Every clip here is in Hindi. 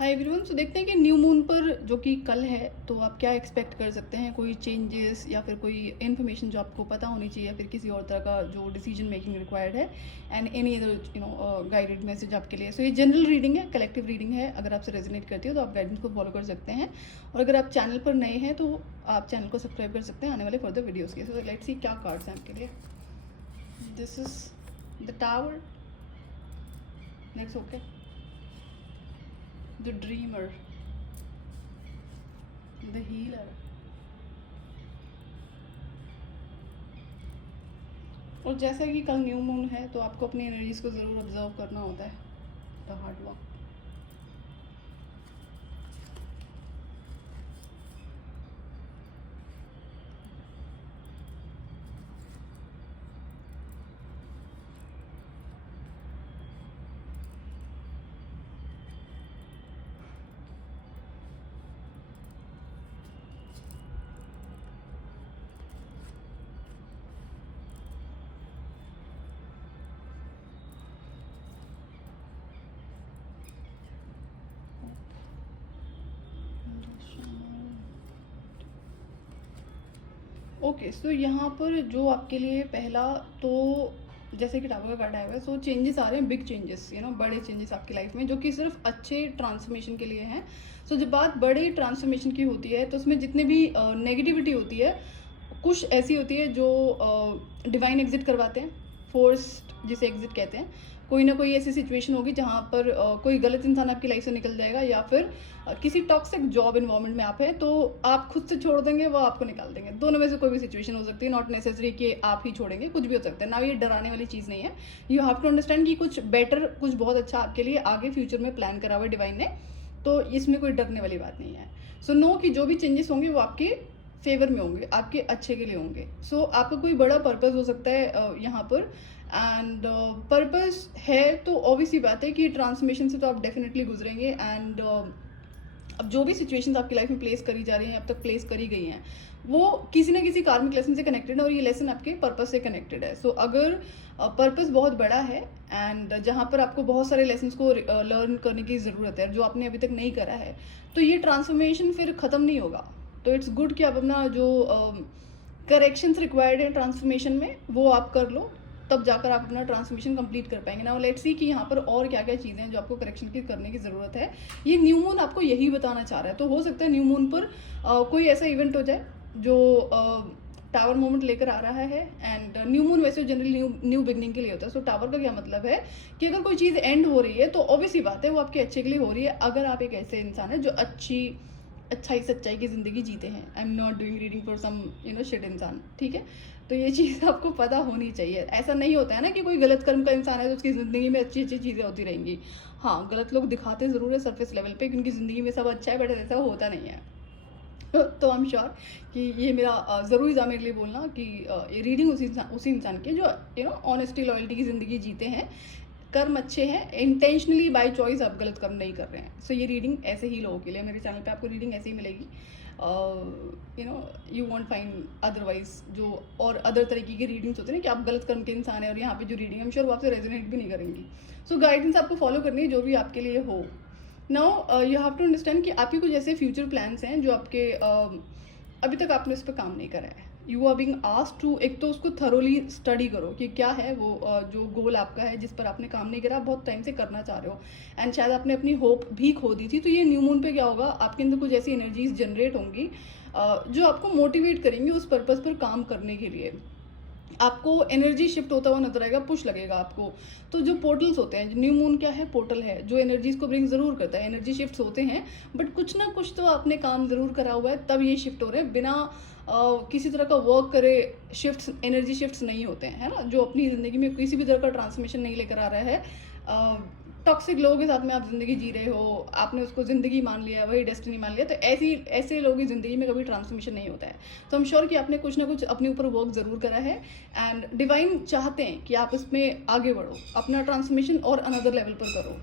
Hi everyone. सो देखते हैं कि न्यू मून पर जो कि कल है, तो आप क्या एक्सपेक्ट कर सकते हैं। कोई चेंजेस या फिर कोई इन्फॉर्मेशन जो आपको पता होनी चाहिए, या फिर किसी और तरह का जो डिसीजन मेकिंग रिक्वायर्ड है, and any other guided message आपके लिए। सो ये जनरल रीडिंग है, कलेक्टिव रीडिंग है। अगर आपसे रेजोनेट करती हो तो आप गाइडेंस को फॉलो कर सकते हैं, और अगर आप चैनल पर नए हैं तो आप चैनल को सब्सक्राइब कर सकते हैं आने वाले फर्दर वीडियोज़ के। सो लेट्स सी क्या कार्ड्स हैं आपके लिए। This is the tower, next okay, the dreamer, the healer. और जैसा कि कल न्यू मून है, तो आपको अपनी एनर्जीज को ज़रूर ऑब्जर्व करना होता है। The hard work. ओके, सो यहाँ पर जो आपके लिए पहला, तो जैसे कि टावर का कार्ड आया हुआ है, सो चेंजेस आ रहे हैं, बिग चेंजेस, बड़े चेंजेस आपकी लाइफ में, जो कि सिर्फ अच्छे ट्रांसफॉर्मेशन के लिए हैं। सो जब बात बड़े ट्रांसफॉर्मेशन की होती है, तो उसमें जितने भी नेगेटिविटी होती है, कुछ ऐसी होती है जो डिवाइन एग्जिट करवाते हैं, फोर्स्ड जिसे एग्जिट कहते हैं। कोई ना कोई ऐसी सिचुएशन होगी जहाँ पर कोई गलत इंसान आपकी लाइफ से निकल जाएगा, या फिर किसी टॉक्सिक जॉब इन्वायरमेंट में आप हैं तो आप खुद से छोड़ देंगे, वो आपको निकाल देंगे। दोनों में से कोई भी सिचुएशन हो सकती है, नॉट नेसेसरी कि आप ही छोड़ेंगे, कुछ भी हो सकता है ना। ये डराने वाली चीज़ नहीं है। यू हैव टू अंडरस्टैंड कि कुछ बेटर, कुछ बहुत अच्छा आपके लिए आगे फ्यूचर में प्लान करा हुआ है डिवाइन ने, तो इसमें कोई डरने वाली बात नहीं है। सो नो कि जो भी चेंजेस होंगे वो आपके फेवर में होंगे, आपके अच्छे के लिए होंगे। सो आपका कोई बड़ा पर्पस हो सकता है यहाँ पर, एंड पर्पस है तो ऑब्वियस ही बात है कि ट्रांसफॉर्मेशन से तो आप डेफिनेटली गुजरेंगे। एंड अब जो भी सिचुएशंस आपकी लाइफ में प्लेस करी जा रही हैं, अब तक प्लेस करी गई हैं, वो किसी ना किसी कार्मिक लेसन से कनेक्टेड है, और ये लेसन आपके पर्पस से कनेक्टेड है। सो अगर पर्पस बहुत बड़ा है, एंड जहाँ पर आपको बहुत सारे लेसन्स को लर्न करने की ज़रूरत है जो आपने अभी तक नहीं करा है, तो ये ट्रांसफॉर्मेशन फिर ख़त्म नहीं होगा। तो इट्स गुड कि आप अपना जो करेक्शंस रिक्वायर्ड है ट्रांसफॉर्मेशन में, वो आप कर लो, तब जाकर आप अपना ट्रांसफॉर्मेशन कंप्लीट कर पाएंगे। नाउ लेट्स सी कि यहाँ पर और क्या क्या चीज़ें हैं जो आपको करेक्शन की करने की ज़रूरत है। ये न्यू मून आपको यही बताना चाह रहा है। तो हो सकता है न्यू मून पर कोई ऐसा इवेंट हो जाए जो टावर मोमेंट लेकर आ रहा है। एंड न्यू मून वैसे जनरली न्यू बिगनिंग के लिए होता है। सो टावर का क्या मतलब है कि अगर कोई चीज़ एंड हो रही है तो ऑब्वियस ही बात है वो आपके अच्छे के लिए हो रही है, अगर आप एक ऐसे इंसान है जो अच्छाई सच्चाई की ज़िंदगी जीते हैं। I am not doing reading for some shit इंसान, ठीक है। तो ये चीज़ आपको पता होनी चाहिए। ऐसा नहीं होता है ना कि कोई गलत कर्म का इंसान है तो उसकी ज़िंदगी में अच्छी अच्छी चीज़ें होती रहेंगी। हाँ, गलत लोग दिखाते ज़रूर है सरफेस लेवल पे कि उनकी ज़िंदगी में सब अच्छा है, बट ऐसा होता नहीं है। तो आई एम श्योर कि ये मेरा ज़रूरी था मेरे लिए बोलना कि ये रीडिंग उसी इंसान की जो ऑनेस्टी लॉयल्टी की ज़िंदगी जीते हैं, कर्म अच्छे हैं, इंटेंशनली बाय चॉइस आप गलत कर्म नहीं कर रहे हैं। सो ये रीडिंग ऐसे ही लोगों के लिए, मेरे चैनल पे आपको रीडिंग ऐसे ही मिलेगी। यू वॉन्ट फाइंड अदरवाइज जो और अदर तरीके की रीडिंग्स होते हैं ना कि आप गलत कर्म के इंसान हैं, और यहाँ पे जो रीडिंग है आई एम श्योर वो आपसे रेजोनेट भी नहीं करेंगी। सो गाइडेंस आपको फॉलो करनी है जो भी आपके लिए हो। Now you have to understand कि आपके कुछ ऐसे फ्यूचर प्लान्स हैं जो आपके अभी तक आपने उस पर काम नहीं करा है। You are being asked to, एक तो उसको थरोली स्टडी करो कि क्या है वो जो गोल आपका है जिस पर आपने काम नहीं करा, बहुत टाइम से करना चाह रहे हो, एंड शायद आपने अपनी होप भी खो दी थी। तो ये न्यू मून पे क्या होगा, आपके अंदर कुछ ऐसी एनर्जीज जनरेट होंगी जो आपको मोटिवेट करेंगी उस पर्पज़ पर काम करने के लिए। आपको एनर्जी शिफ्ट होता हुआ नजर आएगा, पुश लगेगा आपको। तो जो पोर्टल्स होते हैं, न्यू मून क्या है, पोर्टल है जो एनर्जीज को ब्रिंग जरूर करता है। एनर्जी शिफ्ट्स होते हैं, बट कुछ ना कुछ तो आपने काम जरूर करा हुआ है तब ये शिफ्ट हो रहे हैं। बिना किसी तरह का वर्क करे शिफ्ट्स, एनर्जी शिफ्ट्स नहीं होते हैं, है ना। जो अपनी ज़िंदगी में किसी भी तरह का ट्रांसफॉर्मेशन नहीं लेकर आ रहा है, टॉक्सिक लोगों के साथ में आप ज़िंदगी जी रहे हो, आपने उसको ज़िंदगी मान लिया, वही डेस्टिनी मान लिया, तो ऐसे लोगों की ज़िंदगी में कभी ट्रांसफॉर्मेशन नहीं होता है। तो हम श्योर कि आपने कुछ ना कुछ अपने ऊपर वर्क ज़रूर करा है, एंड डिवाइन चाहते हैं कि आप इसमें आगे बढ़ो, अपना ट्रांसफॉर्मेशन और अनदर लेवल पर करो।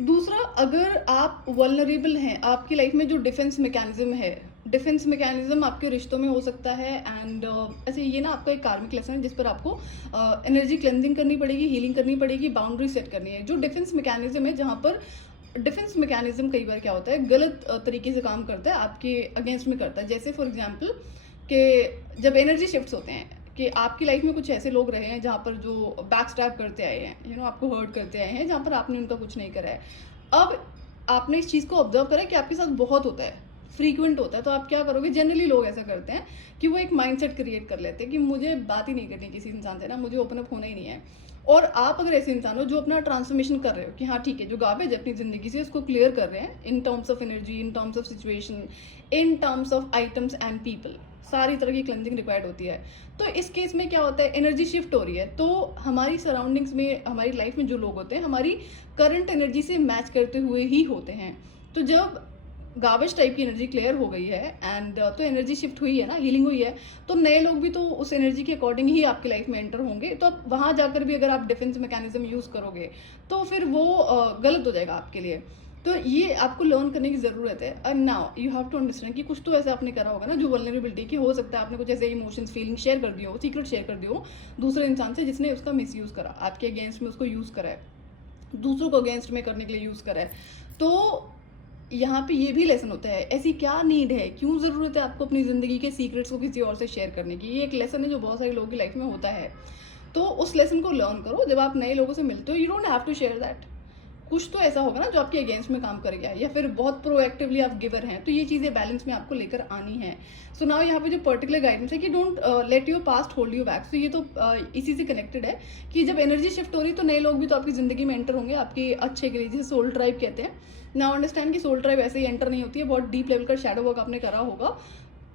दूसरा, अगर आप वल्नरेबल हैं, आपकी लाइफ में जो डिफेंस मैकेनिज्म है डिफेंस मैकेनिज्म आपके रिश्तों में हो सकता है। एंड ऐसे ये ना आपका एक कार्मिक लेसन है जिस पर आपको एनर्जी क्लेंजिंग करनी पड़ेगी, हीलिंग करनी पड़ेगी, बाउंड्री सेट करनी है। जो डिफेंस मैकेनिज्म है, जहाँ पर डिफेंस मैकेनिज्म कई बार क्या होता है, गलत तरीके से काम करता है, आपके अगेंस्ट में करता है। जैसे फॉर एग्जाम्पल कि जब एनर्जी शिफ्ट्स होते हैं कि आपकी लाइफ में कुछ ऐसे लोग रहे हैं जहाँ पर जो बैक स्टैब करते आए हैं, आपको हर्ट करते आए हैं, जहाँ पर आपने उनका कुछ नहीं करा है। अब आपने इस चीज़ को ऑब्जर्व करा कि आपके साथ बहुत होता है, फ्रीक्वेंट होता है, तो आप क्या करोगे, जनरली लोग ऐसा करते हैं कि वो एक माइंडसेट क्रिएट कर लेते हैं कि मुझे बात ही नहीं करनी किसी इंसान से ना, मुझे ओपन अप होना ही नहीं है। और आप अगर ऐसे इंसान हो जो अपना ट्रांसफॉर्मेशन कर रहे हो कि हाँ ठीक है, जो गार्बेज अपनी ज़िंदगी से इसको क्लियर कर रहे हैं in terms of energy, in terms of situation, in terms of items and people, सारी तरह की क्लेंजिंग रिक्वायर्ड होती है। तो इस केस में क्या होता है, एनर्जी शिफ्ट हो रही है, तो हमारी सराउंडिंग्स में, हमारी लाइफ में जो लोग होते हैं हमारी करंट एनर्जी से मैच करते हुए ही होते हैं। तो जब गार्बेज टाइप की एनर्जी क्लियर हो गई है एंड तो एनर्जी शिफ्ट हुई है ना, हीलिंग हुई है, तो नए लोग भी तो उस एनर्जी के अकॉर्डिंग ही आपकी लाइफ में एंटर होंगे। तो अब वहाँ जाकर भी अगर आप डिफेंस मैकेनिज्म यूज़ करोगे तो फिर वो गलत हो जाएगा आपके लिए। तो ये आपको लर्न करने की ज़रूरत है। And now you have to understand कि कुछ तो ऐसा आपने करा होगा ना जो वल्नरेबिलिटी की, हो सकता है आपने कुछ ऐसे इमोशंस, फीलिंग शेयर कर दियो, सीक्रेट शेयर कर दियो दूसरे इंसान से, जिसने उसका मिसयूज़ करा, आपके अगेंस्ट में उसको यूज़ करा है, दूसरों को अगेंस्ट में करने के लिए यूज़ करा है। तो यहाँ पे ये भी लेसन होता है, ऐसी क्या नीड है, क्यों ज़रूरत है आपको अपनी ज़िंदगी के सीक्रेट्स को किसी और से शेयर करने की। ये एक लेसन है जो बहुत सारे लोगों की लाइफ में होता है। तो उस लेसन को लर्न करो। जब आप नए लोगों से मिलते हो, you don't have to share that. कुछ तो ऐसा होगा ना जो आपके अगेंस्ट में काम करेगा, या फिर बहुत प्रोएक्टिवली आप गिवर हैं, तो ये चीज़ें बैलेंस में आपको लेकर आनी है। सो नाउ यहाँ पे जो पर्टिकुलर गाइडेंस है कि don't let your past hold you back, तो ये तो इसी से कनेक्टेड है कि जब एनर्जी शिफ्ट हो रही है तो नए लोग भी तो आपकी ज़िंदगी में एंटर होंगे आपके अच्छे के लिए, जिसे सोल ट्राइब कहते हैं। नाउ अंडरस्टैंड कि सोल ट्राइब ऐसे ही एंटर नहीं होती है, बहुत डीप लेवल का शैडो वर्क आपने करा होगा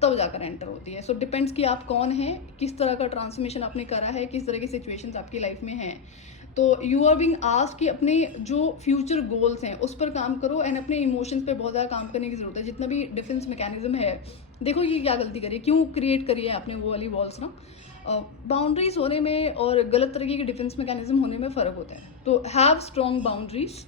तब जाकर एंटर होती है। सो डिपेंड्स कि आप कौन हैं, किस तरह का ट्रांसफॉर्मेशन आपने करा है, किस तरह की सिचुएशंस आपकी लाइफ में हैं। तो यू आर बीइंग आस्क्ड कि अपने जो फ्यूचर गोल्स हैं उस पर काम करो, एंड अपने इमोशंस पे बहुत ज़्यादा काम करने की ज़रूरत है। जितना भी डिफेंस मैकेनिज्म है, देखो ये क्या गलती करी है, क्यों क्रिएट करी है आपने वो वाली वॉल्स ना। बाउंड्रीज होने में और गलत तरीके के डिफेंस मैकेनिज्म होने में फ़र्क होता है। तो हैव स्ट्रॉन्ग बाउंड्रीज,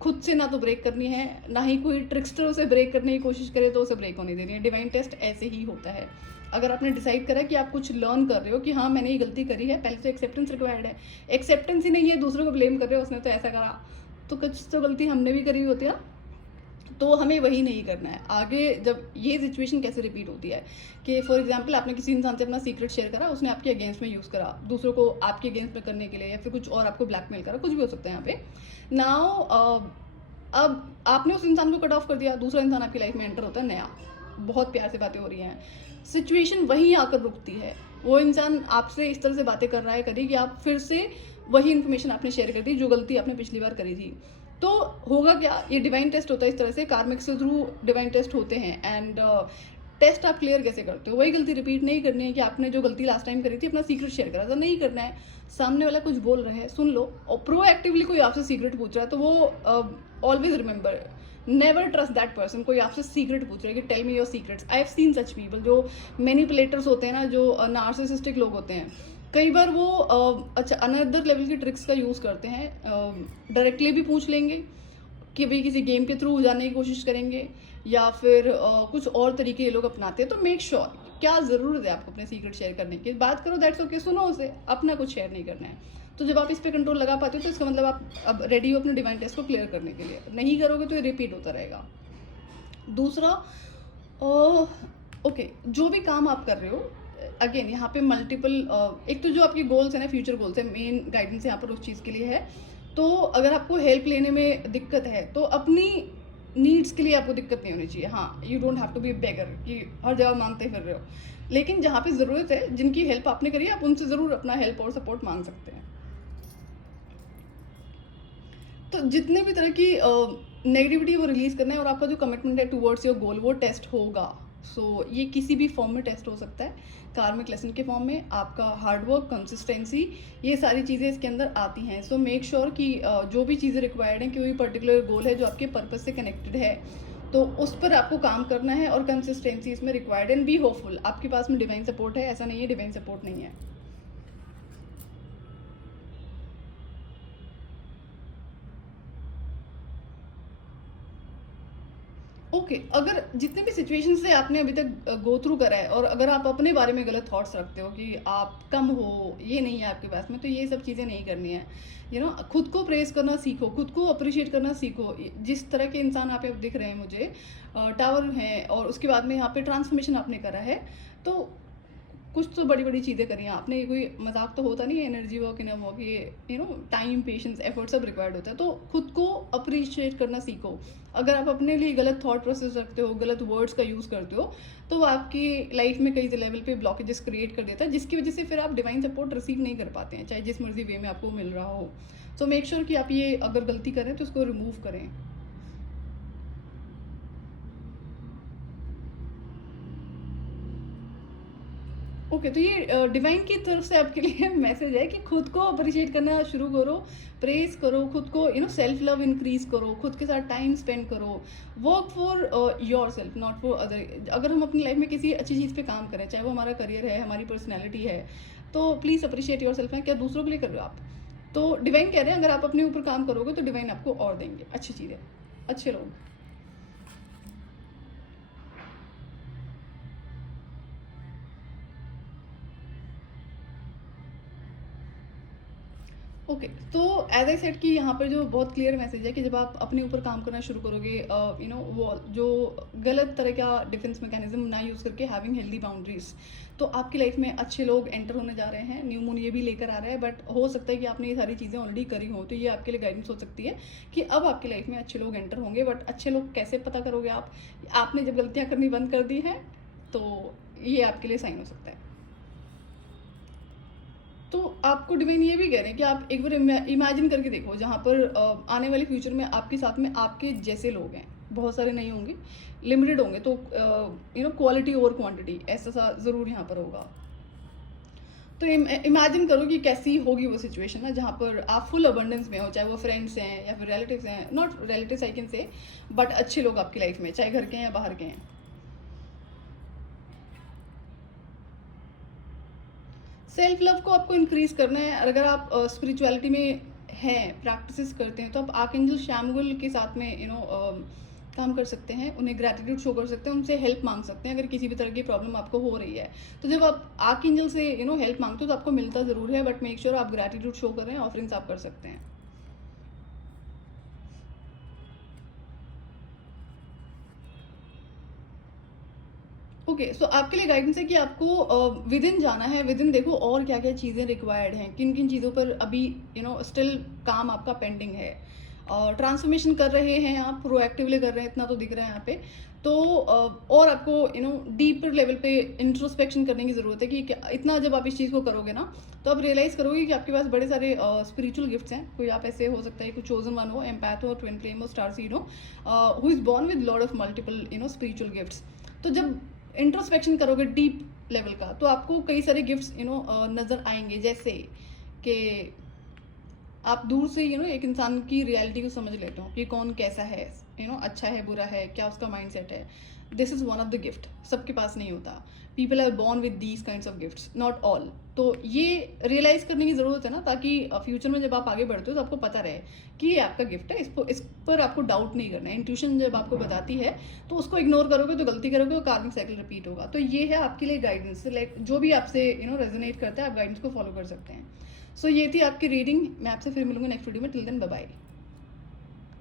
खुद से ना तो ब्रेक करनी है, ना ही कोई ट्रिक्स्टर उसे ब्रेक करने की कोशिश करे तो उसे ब्रेक होने देनी है। डिवाइन टेस्ट ऐसे ही होता है। अगर आपने डिसाइड करा कि आप कुछ लर्न कर रहे हो कि हाँ मैंने ये गलती करी है, पहले तो एक्सेप्टेंस रिक्वायर्ड है। एक्सेप्टेंस ही नहीं है, दूसरों को ब्लेम कर रहे हो, उसने तो ऐसा करा, तो कुछ तो गलती हमने भी करी होती है ना, तो हमें वही नहीं करना है आगे। जब ये सिचुएशन कैसे रिपीट होती है कि फॉर एग्जांपल आपने किसी इंसान से अपना सीक्रेट शेयर करा, उसने आपके अगेंस्ट में यूज़ करा, दूसरों को आपके अगेंस्ट में करने के लिए, या फिर कुछ और आपको ब्लैकमेल करा, कुछ भी हो सकता है यहाँ पे। नाउ अब आपने उस इंसान को कट ऑफ कर दिया, दूसरा इंसान आपकी लाइफ में एंटर होता है नया, बहुत प्यार से बातें हो रही हैं, सिचुएशन वहीं आकर रुकती है। वो इंसान आपसे इस तरह से बातें कर रहा है करी कि आप फिर से वही इन्फॉर्मेशन आपने शेयर कर दी जो गलती आपने पिछली बार करी थी। तो होगा क्या, ये डिवाइन टेस्ट होता है, इस तरह से कार्मिक के थ्रू डिवाइन टेस्ट होते हैं। एंड टेस्ट आप क्लियर कैसे करते हो, वही गलती रिपीट नहीं करनी है कि आपने जो गलती लास्ट टाइम करी थी, अपना सीक्रेट शेयर करा था, नहीं करना है। सामने वाला कुछ बोल रहा है, सुन लो, और प्रोएक्टिवली कोई आपसे सीक्रेट पूछ रहा है तो वो always remember, never trust that person. कोई आपसे सीक्रेट पूछ रहा है कि tell me your secrets, I have seen such people जो मैनिपुलेटर्स होते हैं ना, जो नार्सिसिस्टिक लोग होते हैं, कई बार वो अच्छा अनदर लेवल की ट्रिक्स का यूज़ करते हैं। डायरेक्टली भी पूछ लेंगे कि भाई किसी गेम के थ्रू जाने की कोशिश करेंगे, या फिर कुछ और तरीके ये लोग अपनाते हैं। तो मेक श्योर क्या ज़रूरत है आपको अपने सीक्रेट शेयर करने की, बात करो, दैट्स ओके, सुनो उसे, अपना कुछ शेयर नहीं करना है। तो जब आप इस पे कंट्रोल लगा पाते हो तो इसका मतलब आप अब रेडी हो अपने डिवाइन टेस्ट को क्लियर करने के लिए। नहीं करोगे तो ये रिपीट होता रहेगा। दूसरा, ओके, जो भी काम आप कर रहे हो, अगेन यहाँ पे मल्टीपल, एक तो जो आपके गोल्स हैं ना, फ्यूचर गोल्स है, मेन गाइडेंस यहाँ पर उस चीज़ के लिए है। तो अगर आपको हेल्प लेने में दिक्कत है तो अपनी नीड्स के लिए आपको दिक्कत नहीं होनी चाहिए। हाँ, you don't have to be beggar कि हर जगह मांगते फिर रहे हो, लेकिन जहाँ पे ज़रूरत है, जिनकी हेल्प आपने करी है, आप उनसे ज़रूर अपना हेल्प और सपोर्ट मांग सकते हैं। तो जितने भी तरह की नेगेटिविटी वो रिलीज करना है, और आपका जो कमिटमेंट है टुवर्ड्स योर गोल, वो टेस्ट होगा। सो ये किसी भी फॉर्म में टेस्ट हो सकता है, कार्मिक लेसन के फॉर्म में, आपका हार्डवर्क, कंसिस्टेंसी, ये सारी चीज़ें इसके अंदर आती हैं। सो मेक श्योर कि जो भी चीज़ें रिक्वायर्ड हैं, कोई पर्टिकुलर गोल है जो आपके पर्पस से कनेक्टेड है, तो उस पर आपको काम करना है, और कंसिस्टेंसी इसमें रिक्वायर्ड। एंड बी होपफुल, आपके पास में डिवाइन सपोर्ट है, ऐसा नहीं है डिवाइन सपोर्ट नहीं है। ओके, अगर जितने भी सिचुएशन से आपने अभी तक गो थ्रू करा है और अगर आप अपने बारे में गलत थॉट्स रखते हो कि आप कम हो, ये नहीं है आपके पास में, तो ये सब चीज़ें नहीं करनी है। खुद को प्रेज़ करना सीखो, खुद को अप्रिशिएट करना सीखो। जिस तरह के इंसान आप दिख रहे हैं मुझे, टावर हैं और उसके बाद में यहाँ पे ट्रांसफॉर्मेशन आपने करा है, तो कुछ तो बड़ी-बड़ी चीज़ें करी हैं आपने, ये कोई मज़ाक तो होता नहीं है। एनर्जी वर्क, इनर वर्क, ये टाइम, पेशेंस, एफर्ट सब रिक्वायर्ड होता है। तो खुद को अप्रिशिएट करना सीखो। अगर आप अपने लिए गलत थॉट प्रोसेस रखते हो, गलत वर्ड्स का यूज़ करते हो, तो वो आपकी लाइफ में कई लेवल पे ब्लॉकेजेस क्रिएट कर देता है, जिसकी वजह से फिर आप डिवाइन सपोर्ट रिसीव नहीं कर पाते हैं, चाहे जिस मर्ज़ी वे में आपको मिल रहा हो। सो मेक श्योर कि आप ये अगर गलती करें तो उसको रिमूव करें। ओके, तो ये डिवाइन की तरफ से आपके लिए मैसेज है कि खुद को अप्रिशिएट करना शुरू करो, प्रेज़ करो, खुद को सेल्फ लव इंक्रीज़ करो, खुद के साथ टाइम स्पेंड करो, work for yourself not for other. अगर हम अपनी लाइफ में किसी अच्छी चीज़ पे काम करें, चाहे वो हमारा करियर है, हमारी पर्सनैलिटी है, तो प्लीज़ अप्रिशिएट योरसेल्फ ना, क्या दूसरों के लिए कर रहे हो आप? तो डिवाइन कह रहे हैं अगर आप अपने ऊपर काम करोगे तो डिवाइन आपको और देंगे अच्छी चीज़ें, अच्छे लोग। ओके, तो एज़ आई सेड कि यहाँ पर जो बहुत क्लियर मैसेज है कि जब आप अपने ऊपर काम करना शुरू करोगे, वो जो गलत तरह का डिफेंस मैकेनिज्म ना यूज़ करके हैविंग हेल्दी बाउंड्रीज, तो आपकी लाइफ में अच्छे लोग एंटर होने जा रहे हैं। न्यू मून ये भी लेकर आ रहा है, बट हो सकता है कि आपने ये सारी चीज़ें ऑलरेडी करी हो, तो ये आपके लिए गाइडेंस हो सकती है कि अब आपकी लाइफ में अच्छे लोग एंटर होंगे। बट अच्छे लोग कैसे पता करोगे आप? आपने जब गलतियाँ करनी बंद कर दी हैं, तो ये आपके लिए साइन हो सकता है। तो आपको डिवाइन ये भी कह रहे हैं कि आप एक बार इमेजिन करके देखो, जहाँ पर आने वाले फ्यूचर में आपके साथ में आपके जैसे लोग हैं, बहुत सारे नहीं होंगे, लिमिटेड होंगे, तो क्वालिटी ओवर क्वांटिटी ऐसा सा ज़रूर यहाँ पर होगा। तो इमेजिन करो कि कैसी होगी वो सिचुएशन ना, जहाँ पर आप फुल अबंडेंस में हो, चाहे वो फ्रेंड्स हैं या फिर रिलेटिव्स हैं, not relatives I can say, but अच्छे लोग आपकी लाइफ में, चाहे घर के हैं या बाहर के हैं। सेल्फ लव को आपको इंक्रीज करना है। अगर आप स्पिरिचुअलिटी में हैं, प्रैक्टिसेस करते हैं, तो आप आर्कएंजल शैमुएल के साथ में काम कर सकते हैं, उन्हें ग्रैटिट्यूड शो कर सकते हैं, उनसे हेल्प मांग सकते हैं अगर किसी भी तरह की प्रॉब्लम आपको हो रही है। तो जब आप आर्कएंजल से हेल्प मांगते हो तो आपको मिलता ज़रूर है, बट मेक श्योर आप ग्रैटिट्यूड शो कर रहे हैं, ऑफरिंग्स आप कर सकते हैं। ओके, सो आपके लिए गाइडेंस है कि आपको विद इन जाना है, विद इन देखो और क्या क्या चीज़ें रिक्वायर्ड हैं, किन किन चीज़ों पर अभी स्टिल काम आपका पेंडिंग है। और ट्रांसफॉर्मेशन कर रहे हैं आप, प्रोएक्टिवली कर रहे हैं, इतना तो दिख रहा है यहाँ पे। तो और आपको डीपर लेवल पे इंट्रोस्पेक्शन करने की ज़रूरत है कि इतना जब आप इस चीज़ को करोगे ना, तो आप रियलाइज़ करोगे कि आपके पास बड़े सारे स्पिरिचुअल गिफ्ट्स हैं। कोई आप ऐसे हो सकता है, कोई चोजन वन हो, एम्पैथ हो, ट्विन फ्लेम हो, स्टार सीड हो, who is born with lot of multiple spiritual gifts. तो जब इंट्रोस्पेक्शन करोगे डीप लेवल का, तो आपको कई सारे गिफ्ट्स नज़र आएंगे, जैसे कि आप दूर से एक इंसान की रियलिटी को समझ लेते हो कि कौन कैसा है, अच्छा है, बुरा है, क्या उसका माइंड सेट है। This is one of the gift, सबके पास नहीं होता। People are born with these kinds of gifts, not all. तो ये रियलाइज़ करने की ज़रूरत है ना, ताकि फ्यूचर में जब आप आगे बढ़ते हो तो आपको पता रहे कि ये आपका गिफ्ट है, इस पर आपको डाउट नहीं करना है। इंट्यूशन जब आपको बताती है तो उसको इग्नोर करोगे तो गलती करोगे, और कार्मिक साइकिल रिपीट होगा। तो ये है आपके लिए गाइडेंस, लाइक जो भी आपसे रेजोनेट करता है, आप गाइडेंस को फॉलो कर सकते हैं। सो ये थी आपकी रीडिंग। मैं आपसे फिर मिलूंगी नेक्स्ट वीडियो में। Till then bye bye.